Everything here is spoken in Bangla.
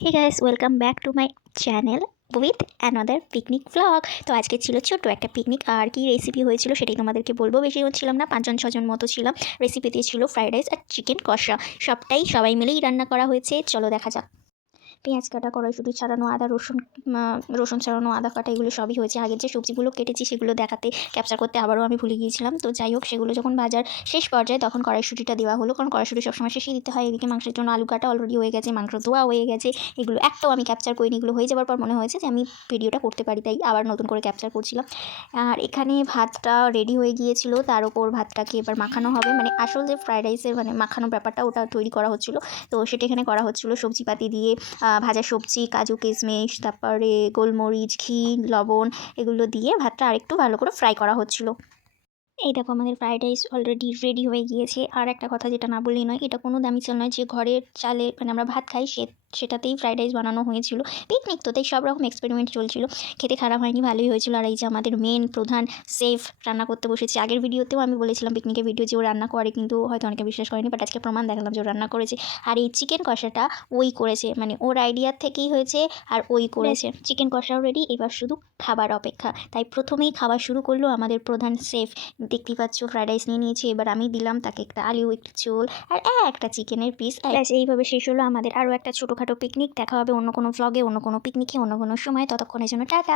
Hey guys, welcome back to my channel with another picnic blog. তো আজকে ছিল ছোট্ট একটা পিকনিক। আর কি রেসিপি হয়েছিল সেটাই তোমাদেরকে বলবো। বেশি ছিলাম না, 5-6জন মতো ছিলাম। রেসিপিতে ছিল ফ্রাইড রাইস আর চিকেন কষা। সবাই মিলেই রান্না করা হয়েছে। চলো দেখা যাক। পেঁয়াজ কাটা, কড়াইশুঁটি ছাড়ানো, আদা রসুন ছাড়ানো, আদা কাটা, এগুলো সবই হয়েছে। আগের যে সবজিগুলো কেটেছি সেগুলো দেখাতে ক্যাপচার করতে আবারও আমি ভুলে গিয়েছিলাম। তো যাই হোক, সেগুলো যখন ভাজার শেষ পর্যায়ে তখন কড়াইশুঁটিটা দেওয়া হলো, কারণ কড়াইশুঁটি সবসময় শেষে দিতে হয়। এদিকে মাংসের জন্য আলু কাটা অলরেডি হয়ে গেছে, মাংস ধোয়া হয়ে গেছে। এগুলো একটাও আমি ক্যাপচার করিনি। এগুলো হয়ে যাওয়ার পর মনে হয়েছে যে আমি ভিডিওটা করতে পারি, তাই আবার নতুন করে ক্যাপচার করছিলাম। আর এখানে ভাতটা রেডি হয়ে গিয়েছিল, তার উপর ভাতটাকে এবার মাখানো হবে। মানে আসল যে ফ্রাইড রাইসের মানে মাখানো ব্যাপারটা, ওটা তৈরি করা হচ্ছিলো। তো সেটা এখানে করা হচ্ছিলো সবজিপাতি দিয়ে, ভাজা সবজি, কাজু কিশমিশ, তারপরে গোলমরিচ, ঘি, লবণ, এগুলো দিয়ে ভাতটা আরেকটু ভালো করে ফ্রাই করা হচ্ছিলো। এই দেখো, আমাদের ফ্রাইড রাইস অলরেডি রেডি হয়ে গিয়েছে। আর একটা কথা যেটা না বললেই নয়, এটা কোনো দামি চাল নয় যে ঘরের চালে মানে আমরা ভাত খাই সেটাতেই ফ্রাইড রাইস বানানো হয়েছিল। পিকনিক তো, তাই সব রকম এক্সপেরিমেন্ট চলছিল। খেতে খারাপ হয়নি, ভালোই হয়েছিল। আর এই যে আমাদের মেন প্রধান শেফ রান্না করতে বসেছে। আগের ভিডিওতেও আমি বলেছিলাম পিকনিকের ভিডিও যে ও রান্না করে, কিন্তু হয়তো অনেকে বিশ্বাস করেনি, বাট আজকে প্রমাণ দেখালাম যে ও রান্না করেছে। আর এই চিকেন কষাটা ওই করেছে, মানে ওর আইডিয়ার থেকেই হয়েছে আর ওই করেছে। চিকেন কষাও রেডি, এবার শুধু খাবার অপেক্ষা। তাই প্রথমেই খাওয়া শুরু করলো আমাদের প্রধান শেফ। দেখতেই পাচ্ছ ফ্রাইড রাইস নিয়ে নিয়েছি। এবার আমি দিলাম তাকে একটা আলু, একটু ঝোল আর একটা চিকেনের পিস। ব্যাস, এইভাবে শেষ হলো আমাদের আরও একটা ছোটোখাটো পিকনিক। দেখা হবে অন্য কোনো ভ্লগে, অন্য কোনো পিকনিকে, অন্য কোনো সময়। ততক্ষণের জন্য টাটা।